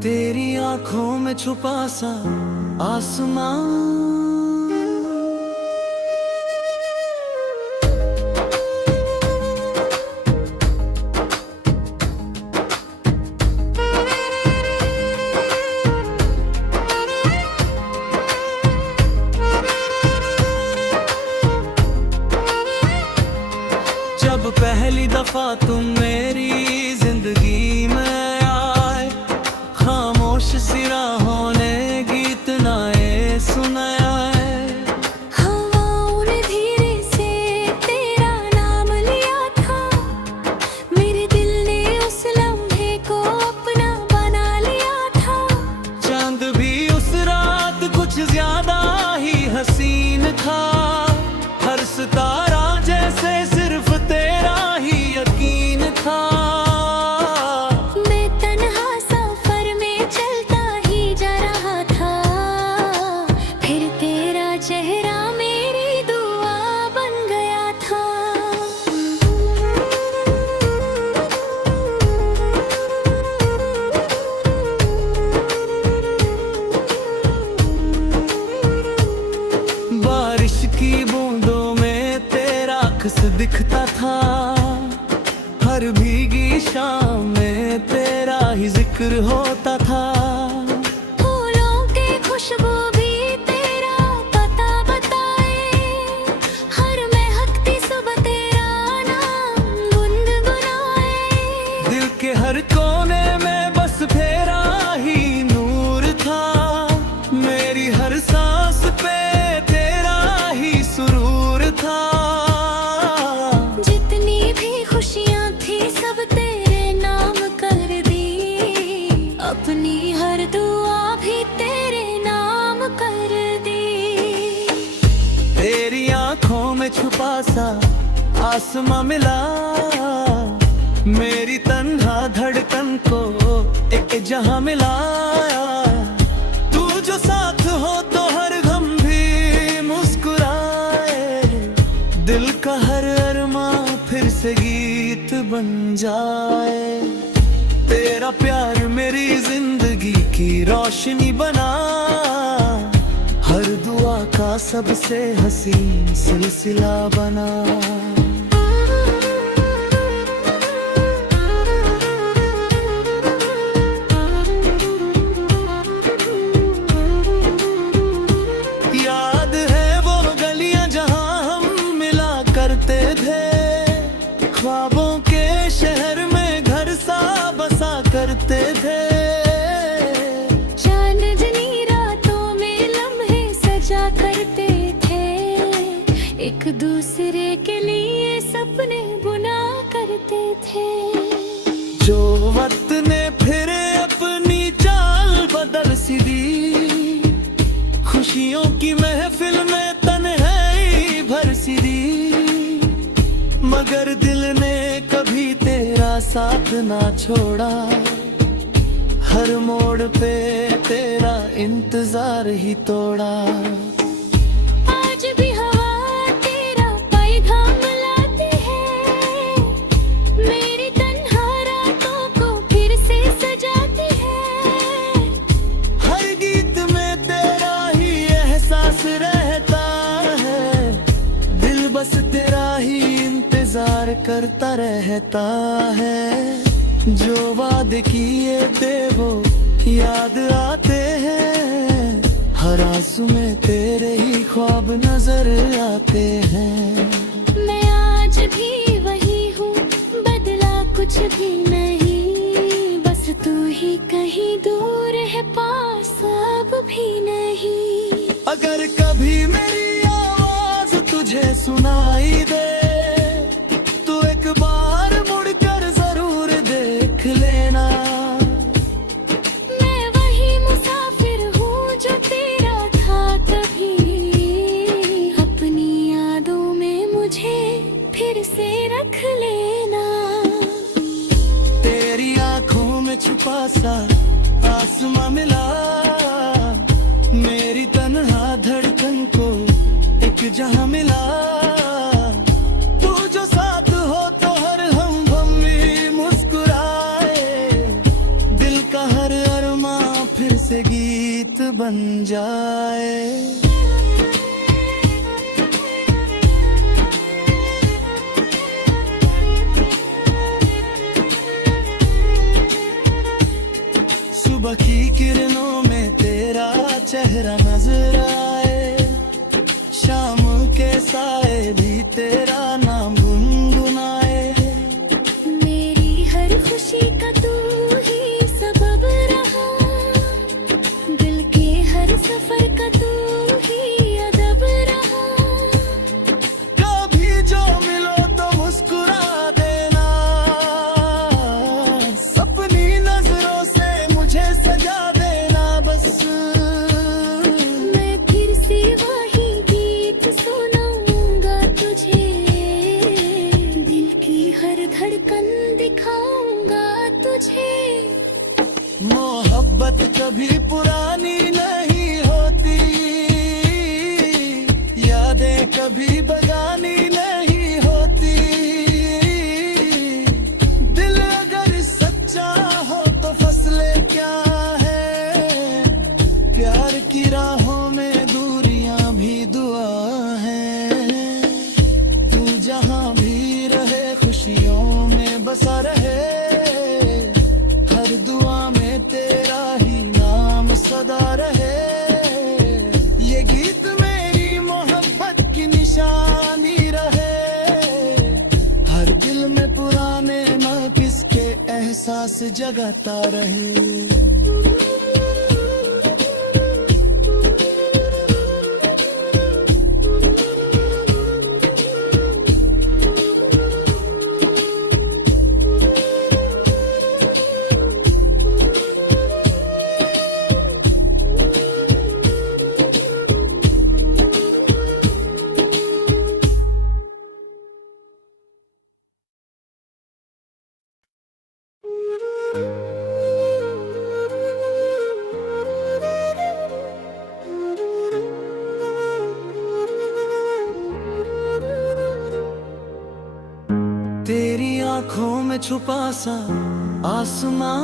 तेरी आंखों में छुपा सा आसमां, जब पहली दफा तुम मेरी जिंदगी में आए, खामोश सी राहों ने गीत नाए सुनाया है। हवाओं ने धीरे से तेरा नाम लिया था, मेरे दिल ने उस लम्हे को अपना बना लिया था। चांद भी उस रात कुछ ज्यादा ही हसीन था, हर सितारा जैसे सिर्फ तेरा ही यकीन था। मैं तन्हा सफर में चलता ही जा रहा था, फिर तेरा चेहरा मेरी दुआ बन गया था। बारिश की बूंदों में तेरा अक्स दिखता था, हर भीगी शाम में तेरा ही जिक्र होता था। फूलों की खुशबू भी तेरा पता बताए, हर महकती सुबह तेरा नाम गुनगुनाए। दिल के हर कोने में बस तेरा ही नूर था, मेरी हर सांस पे तेरा ही सुरूर था। जितनी भी खुशियाँ थी सब तेरे नाम कर दी, अपनी हर दुआ भी तेरे नाम कर दी। तेरी आंखों में छुपा सा आसमां मिला, मेरी तन्हा धड़कन को एक जहां मिलाया। तू जो साथ हो तो हर गम भी मुस्कुराए, दिल का हर अरमां फिर से गीत बन जाए। तेरा प्यार मेरी जिंदगी की रोशनी बना, हर दुआ का सबसे हसीन सिलसिला बना। याद है वो गलियां जहां हम मिला करते थे, ख्वाबों के शहर में घर सा बसा करते थे। चांदनी रातों में लम्हे सजा करते थे, एक दूसरे के लिए सपने बुना करते थे। जो वक्त ने फिर अपनी चाल बदल सी दी, खुशियों की महफिल में तन्हाई भर सी दी, मगर दिल ने कभी तेरा साथ ना छोड़ा, हर मोड़ पे तेरा इंतजार ही तोड़ा। आज भी हवा तेरा पैगाम लाती है, मेरी तन्हा रातों को फिर से सजाती है। हर गीत में तेरा ही एहसास रहता है, दिल बस तेरा ही इंतजार करता रहता है। जो वादे किए थे वो याद आते हैं, हर आंसू में तेरे ही ख्वाब नजर आते हैं। मैं आज भी वही हूँ, बदला कुछ भी नहीं, बस तू ही कहीं दूर है पास अब भी नहीं। अगर कभी मेरी आवाज तुझे सुनाई दे, तो एक बार मुड़कर जरूर देख लेना। मैं वही मुसाफिर हूँ जो तेरा था कभी, अपनी यादों में मुझे फिर से रख लेना। तेरी आंखों में छुपा सा आसमां मिला, मेरी तन्हा गीत बन जाए। सुबह की किरणों में तेरा चेहरा नजर आए, शाम के साए भी तेरा नाम गुनगुनाए। मेरी हर खुशी का तू ही सबब रहा, दिल के हर सफर का तू ही अदब रहा। कभी जो मिलो तो मुस्कुरा देना, अपनी नजरों से मुझे सजा देना बस। मैं फिर से वही गीत सुनाऊंगा तुझे, दिल की हर धड़कन दिखाऊंगा तुझे। मोहब्बत कभी पुरानी नहीं होती, यादें कभी बगानी नहीं होती। दिल अगर सच्चा हो तो फसलें क्या है, प्यार की राहों में दूरियां भी दुआ है। तू जहां भी रहे खुशियों में बसा रहे, हर दुआ में तेरा ही नाम सदा रहे। ये गीत मेरी मोहब्बत की निशानी रहे, हर दिल में पुराने न किसके एहसास जगाता रहे। तेरी आंखों में छुपा सा आसमां,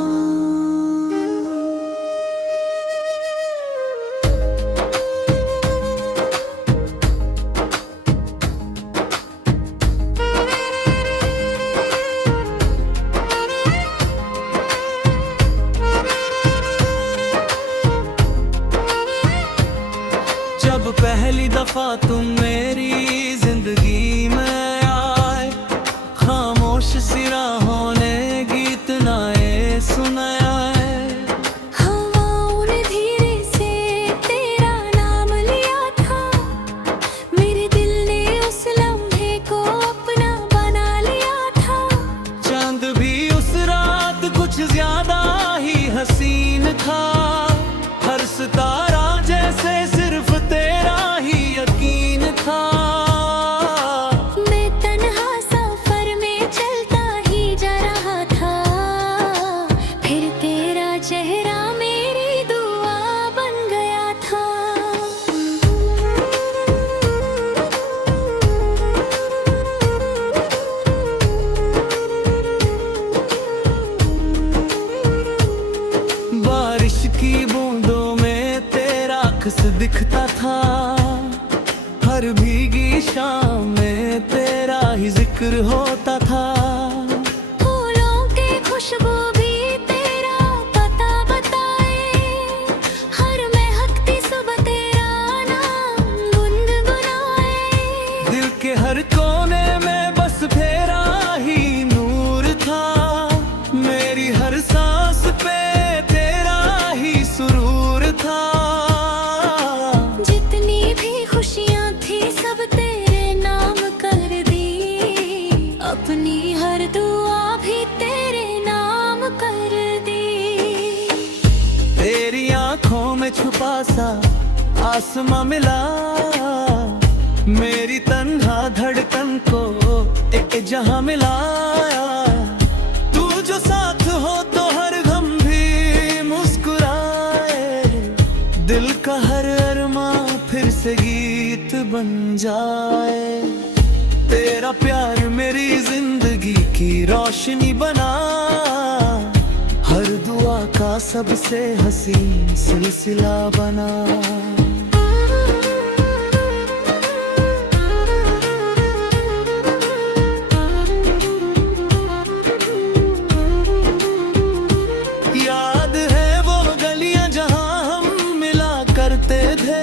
जब पहली दफा तुम मेरी जिंदगी में आए, खामोश सी राहों ने गीत नए सुनाए। हवाओं ने धीरे से तेरा नाम लिया था, मेरे दिल ने उस लम्हे को अपना बना लिया था। चांद भी उस रात कुछ ज्यादा ही हसीन था, हर सितारा जैसे सिर्फ तेरा ही यकीन था। मैं तन्हा सफर में चलता ही जा रहा था, फिर तेरा चेहरा मेरी दुआ बन गया था। बारिश की बूंदों में तेरा अक्स दिखता था, हर भीगी शाम में तेरा ही जिक्र होता था। फूलों की खुशबू भी तेरा पता बताए, हर महकती सुबह तेरा नाम गुनगुनाए। दिल के हर कोने में बस फेरा ही नूर था, मेरी हर सांस पे तेरा ही सुरूर था। जितनी भी खुशियाँ थी सब तेरे नाम कर दी, अपनी हर दुआ भी तेरे नाम कर दी। तेरी आंखों में छुपा सा आसमां मिला, मेरी तन्हा धड़कन को एक जहां मिलाया। तू जो साथ हो तो हर गम भी मुस्कुराए, दिल का हर अरमां फिर से गीत बन जाए। तेरा प्यार मेरी जिंदगी की रोशनी बना, हर दुआ दुआ का सबसे हसीन सिलसिला बना। याद है वो गलियां जहां हम मिला करते थे,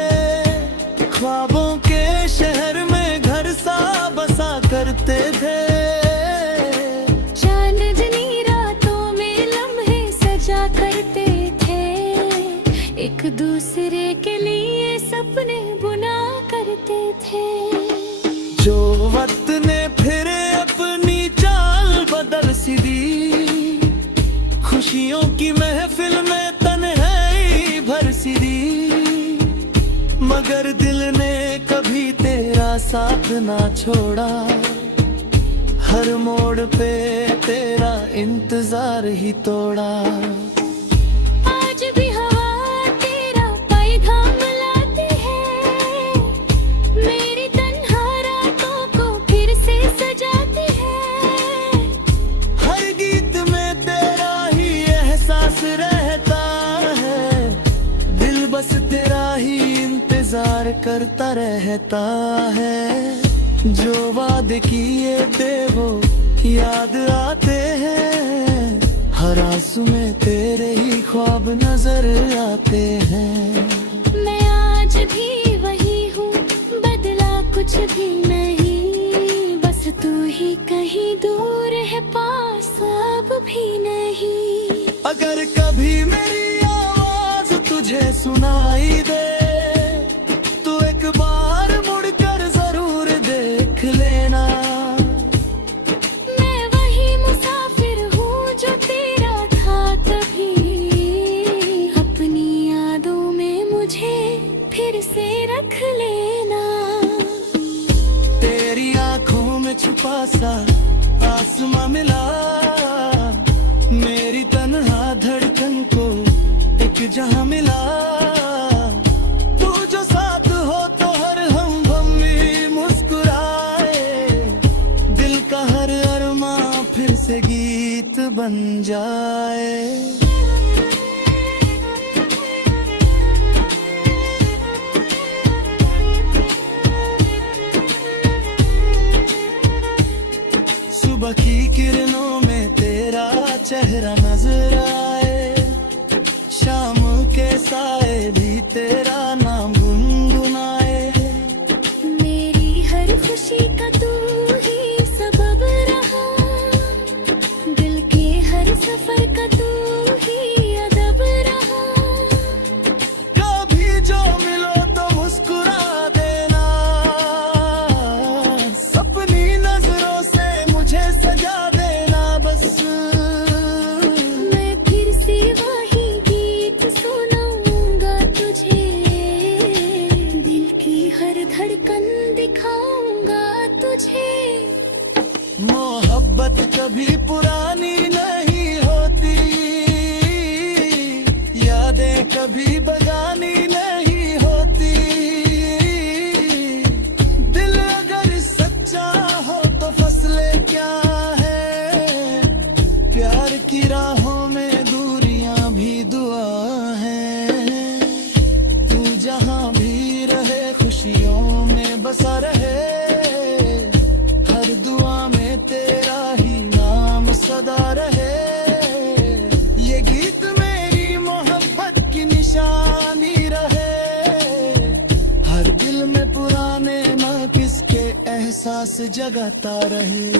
ख्वाबों के शहर में घर सा बसा करते थे। चांदनी रातों में लम्हे सजा करते थे, एक दूसरे के लिए सपने बुना करते थे। जो वक्त ने फिर अपनी चाल बदल सी दी, खुशियों की महफिल में तन्हाई भर सी दी, मगर दिल ने कभी तेरा साथ ना छोड़ा। हर मोड़ पे तेरा इंतजार ही तोड़ा। आज भी हवा तेरा पैगाम लाती है, मेरी तन्हा रातों को फिर से सजाती है। हर गीत में तेरा ही एहसास रहता है, दिल बस तेरा ही इंतजार करता रहता है। जो वादे किए थे वो याद आते हैं, हर आंसू में तेरे ही ख्वाब नजर आते हैं। मैं आज भी वही हूँ, बदला कुछ भी नहीं, बस तू ही कहीं दूर है, पास अब भी नहीं। अगर कभी मेरी आवाज तुझे सुनाई दे, तो एक बार मुड़कर जरूर देख लेना। मैं वही मुसाफिर हूँ जो तेरा था तभी, अपनी यादों में मुझे फिर से रख लेना। तेरी आंखों में छुपा सा आसमां मिला, मेरी तन्हा धड़कन को एक जहां मिला। तू जो साथ हो तो हर हम भी मुस्कुराए, दिल का हर अरमां फिर से गीत बन जाए। सुबह की किरणों में तेरा चेहरा नजर आए, शाम के साए भी तेरा नाम गुनगुनाए। मेरी हर खुशी का तू ही सबब रहा, दिल के हर सफर का तू ही अदब रहा। कभी जो मिलो तो मुस्कुरा देना, अपनी नजरों से मुझे सजा देना बस। मैं फिर से वही गीत सुनाऊंगा तुझे, दिल की हर धड़कन दिखाऊंगा तुझे। मोहब्बत कभी पुरानी नहीं होती, यादें कभी बगानी नहीं होती। दिल अगर सच्चा हो तो फसले क्या है, प्यार की राहों में दूरियां भी दुआ है। तू जहां भी रहे खुशियों में बसा रहे, हर दुआ में तेरा ही नाम सदा रहे। ये गीत मेरी मोहब्बत की निशानी रहे, हर दिल में पुराने ना किसके एहसास जगाता रहे।